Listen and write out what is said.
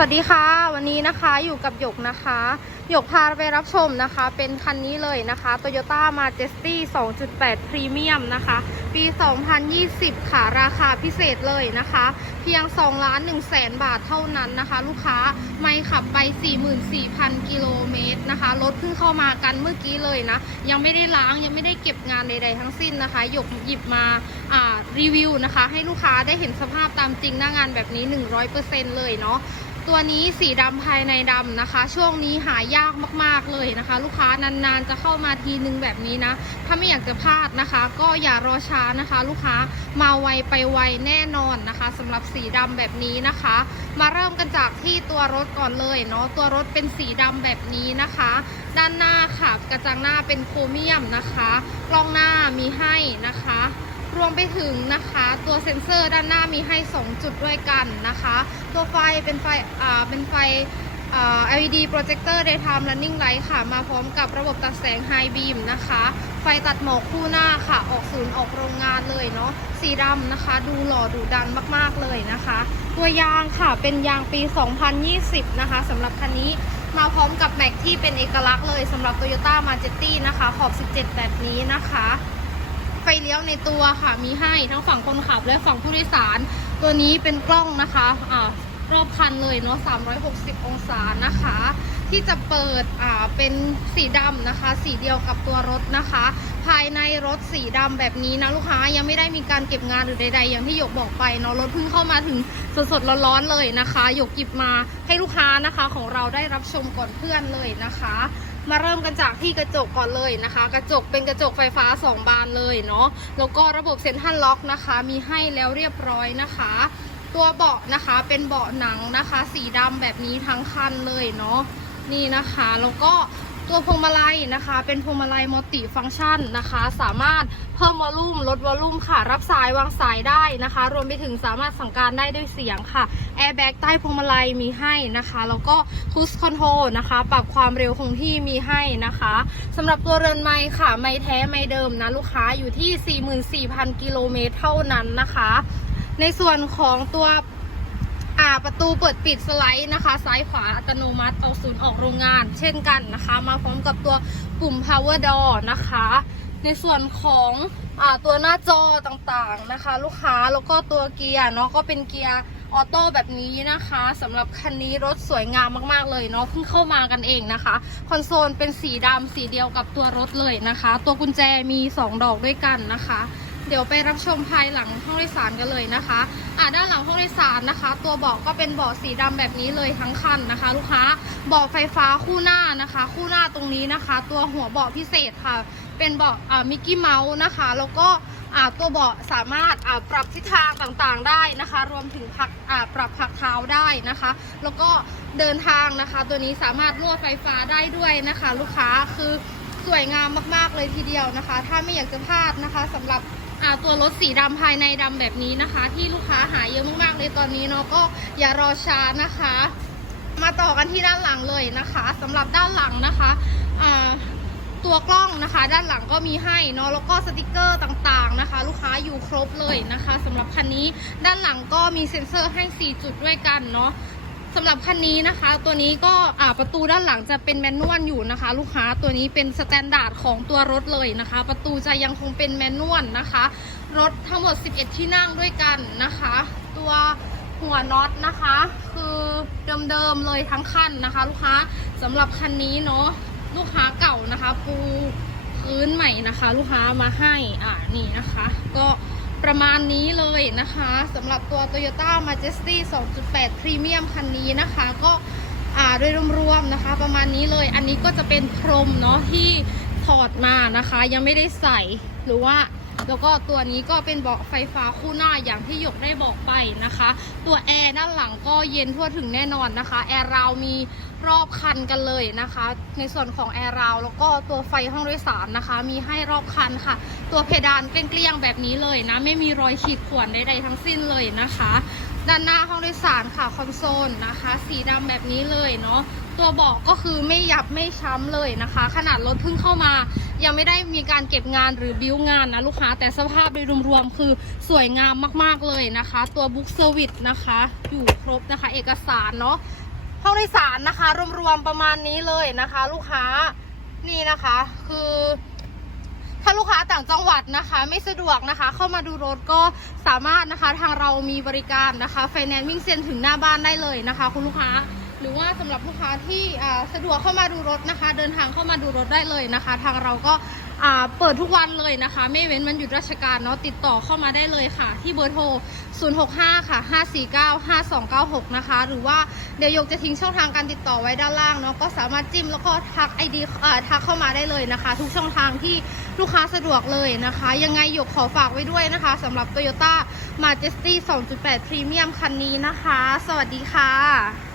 สวัสดีค่ะ วันนี้นะคะอยู่กับหยกนะคะหยกพาไปรับชมนะคะ เป็นคันนี้เลยนะคะ Toyota Majesty 2.8 Premium นะคะ ปี 2020 ค่ะ ราคาพิเศษเลยนะคะ เพียง 2 ล้าน1แสนบาทเท่านั้นนะคะ ลูกค้าไม่ขับไป 44,000 กิโลเมตรนะคะ รถเพิ่งเข้ามากันเมื่อกี้เลยนะ ยังไม่ได้ล้างยังไม่ได้เก็บงานใด ๆ ทั้งสิ้นนะคะ หยกหยิบมาอ่ารีวิวนะคะ ให้ลูกค้าได้เห็นสภาพตามจริงหน้างานแบบนี้ 100%เลยเนาะ ตัวนี้สีดำภายในดำนะคะ ช่วงนี้หายากมากๆเลยนะคะ ลูกค้านานๆจะเข้ามาทีนึงแบบนี้นะ ถ้าไม่อยากจะพลาดนะคะ ก็อย่ารอช้านะคะ ลูกค้ามาไวไปไวแน่นอนนะคะสำหรับสีดำแบบนี้นะคะ มาเริ่มกันจากที่ตัวรถก่อนเลยเนาะตัวรถเป็นสีดำแบบนี้นะคะ ด้านหน้าค่ะกระจังหน้าเป็นโครเมียมนะคะ กล้องหน้ามีให้นะคะ รวมไปถึงนะคะตัวเซ็นเซอร์ด้านหน้ามีให้ 2 จุดด้วยกันนะคะ ตัวไฟเป็นไฟอ่าเป็นไฟอ่า LED projector daytime running light ค่ะ มาพร้อมกับระบบตัดแสง high beam นะคะ ไฟตัดหมอกคู่หน้าค่ะ ออกศูนย์ออกโรงงานเลยเนาะ สีดำนะคะ ดูหล่อดูดันมากๆเลยนะคะ ตัวยางค่ะ เป็นยางปี 2020 นะคะสำหรับคันนี้ มาพร้อมกับแม็กที่เป็นเอกลักษณ์เลยสำหรับ Toyota Majetti นะคะ ขอบ 17 แบบนี้นะคะ ฟเลี้ยวในตัวค่ะ มีให้ทั้งฝั่งคนขับและฝั่งผู้โดยสาร ตัวนี้เป็นกล้องนะคะอ่ารอบคันเลยเนาะ 360 องศานะคะ ที่จะเปิดอ่าเป็นสีดำนะคะ สีเดียวกับตัวรถนะคะ ภายในรถสีดำแบบนี้นะลูกค้ายังไม่ได้มีการเก็บงานหรือใด ๆ อย่างที่หยกบอกไปเนาะรถเพิ่งเข้ามาถึงสดๆร้อนๆเลยนะคะหยกหยิบมาให้ลูกค้านะคะของเราได้รับชมก่อนเพื่อนเลยนะคะ มาเริ่มกันจากที่กระจกก่อนเลยนะคะ กระจกเป็นกระจกไฟฟ้า 2 บานเลยเนาะแล้วก็ระบบเซ็นทรัลล็อกนะคะ มีให้แล้วเรียบร้อยนะคะ ตัวเบาะนะคะเป็นเบาะหนังนะคะ สีดำแบบนี้ทั้งคันเลยเนาะนี่นะคะแล้วก็ ตัวพวงมาลัยนะคะ เป็นพวงมาลัยมัลติฟังก์ชันนะคะ สามารถเพิ่มวอลลุ่มลดวอลลุ่มค่ะ รับสายวางสายได้นะคะ รวมไปถึงสามารถสั่งการได้ด้วยเสียงค่ะแอร์แบ็กใต้พวงมาลัยมีให้นะคะแล้วก็คูสคอนโทรนะคะ ปรับความเร็วคงที่มีให้นะคะสำหรับตัวเรือนไม้ค่ะ ไม้แท้ไม้เดิมนะลูกค้าอยู่ที่ 44,000 กิโลเมตรเท่านั้นนะคะ ในส่วนของตัว อ่าประตูเปิดปิดสไลด์นะคะ ซ้ายขวาอัตโนมัติออกศูนย์ออกโรงงาน เช่นกันนะคะ มาพร้อมกับตัวปุ่ม power door นะคะ ในส่วนของอาตัวหน้าจอต่างๆนะคะ ลูกค้าแล้วก็ตัวเกียร์เนาะก็เป็นเกียร์ออโต้แบบนี้นะคะสำหรับคันนี้รถสวยงามมากๆเลยเนาะเพิ่งเข้ามากันเองนะคะ คอนโซลเป็นสีดำสีเดียวกับตัวรถเลยนะคะ ตัวกุญแจมี 2 ดอกด้วยกันนะคะ เดี๋ยวไปรับชมภายหลังห้องโดยสารกันเลยนะคะอ่าด้านหลังห้องโดยสารนะคะ ตัวเบาะก็เป็นเบาะสีดำแบบนี้เลยทั้งคันนะคะ ลูกค้าเบาะไฟฟ้าคู่หน้านะคะ คู่หน้าตรงนี้นะคะ ตัวหัวเบาะพิเศษค่ะ เป็นเบาะอ่ามิกกี้เมาส์นะคะ แล้วก็อ่าตัวเบาะสามารถอ่าปรับทิศทางต่างๆได้นะคะ รวมถึงพักอ่าปรับพักเท้าได้นะคะ แล้วก็เดินทางนะคะ ตัวนี้สามารถนวดไฟฟ้าได้ด้วยนะคะ ลูกค้าคือสวยงามมากๆเลยทีเดียวนะคะ ถ้าไม่อยากจะพลาดนะคะสำหรับ ตัวรถสีดำภายในดำแบบนี้นะคะ ที่ลูกค้าหาเยอะมากๆเลยตอนนี้เนาะก็อย่ารอช้านะคะ มาต่อกันที่ด้านหลังเลยนะคะสำหรับด้านหลังนะคะตัวกล้องนะคะ ด้านหลังก็มีให้เนาะแล้วก็สติกเกอร์ต่างๆนะคะ ลูกค้าอยู่ครบเลยนะคะสำหรับคันนี้ด้านหลังก็มีเซ็นเซอร์ให้ 4 จุดด้วยกันเนาะ สำหรับคันนี้นะคะ ตัวนี้ก็อ่าประตูด้านหลังจะเป็นแมนนวลอยู่นะคะ ลูกค้าตัวนี้เป็นสแตนดาร์ดของตัวรถเลยนะคะ ประตูจะยังคงเป็นแมนนวลนะคะ รถทั้งหมด 11 ที่นั่งด้วยกันนะคะ ตัวหัวน็อตนะคะ คือเดิมๆเลยทั้งคันนะคะ ลูกค้าสำหรับคันนี้เนาะลูกค้าเก่านะคะ ปูพื้นใหม่นะคะ ลูกค้ามาให้อ่านี่นะคะ ก็ ประมาณนี้เลยนะคะสำหรับตัว Toyota Majesty 2.8 Premium คันนี้นะคะ ก็อ่าโดยรวมๆนะคะ ประมาณนี้เลยอันนี้ก็จะเป็นพรมเนาะที่ถอดมานะคะ ยังไม่ได้ใส่หรือว่า แล้วก็ตัวนี้ก็เป็นเบาะไฟฟ้าคู่หน้าอย่างที่หยกได้บอกไปนะคะ ตัวแอร์ด้านหลังก็เย็นทั่วถึงแน่นอนนะคะ แอร์ราวมีรอบคันกันเลยนะคะ ในส่วนของแอร์ราวแล้วก็ตัวไฟห้องโดยสารนะคะ มีให้รอบคันค่ะ ตัวเพดานเกลี้ยงแบบนี้เลยนะ ไม่มีรอยขีดข่วนใดๆทั้งสิ้นเลยนะคะ ด้านหน้าห้องโดยสารค่ะคอนโซลนะคะ สีดำแบบนี้เลยเนาะตัวเบาะก็คือไม่ยับไม่ช้ำเลยนะคะ ขนาดรถเพิ่งเข้ามา ยังไม่ได้มีการเก็บงานหรือบิ้วงานนะลูกค้า แต่สภาพโดยรวมๆคือสวยงามมากๆเลยนะคะ ตัวบุ๊กเซอร์วิสนะคะ อยู่ครบนะคะ เอกสารเนาะห้องโดยสารนะคะ รวมๆประมาณนี้เลยนะคะ ลูกค้านี่นะคะ คือ ถ้าลูกค้าต่างจังหวัดนะคะ ไม่สะดวกนะคะ เข้ามาดูรถก็สามารถนะคะทางเรามีบริการนะคะไฟแนนซ์วิ่งเซ็นถึงหน้าบ้านได้เลยนะคะ คุณลูกค้า หรือว่าสำหรับลูกค้าที่สะดวกเข้ามาดูรถนะคะ เดินทางเข้ามาดูรถได้เลยนะคะ ทางเราก็เปิดทุกวันเลยนะคะ ไม่เว้นวันหยุดราชการเนาะติดต่อเข้ามาได้เลยค่ะ ที่เบอร์โทร 065 ค่ะ 549 5296 นะคะ หรือว่าเดี๋ยวยกจะทิ้งช่องทางการติดต่อไว้ด้านล่างเนาะก็สามารถจิ้มแล้วก็ทักไอดีทักเข้ามาได้เลยนะคะ ทุกช่องทางที่ลูกค้าสะดวกเลยนะคะ ยังไงหยกขอฝากไว้ด้วยนะคะสำหรับ Toyota Majesty 2.8 Premium คันนี้นะคะ สวัสดีค่ะ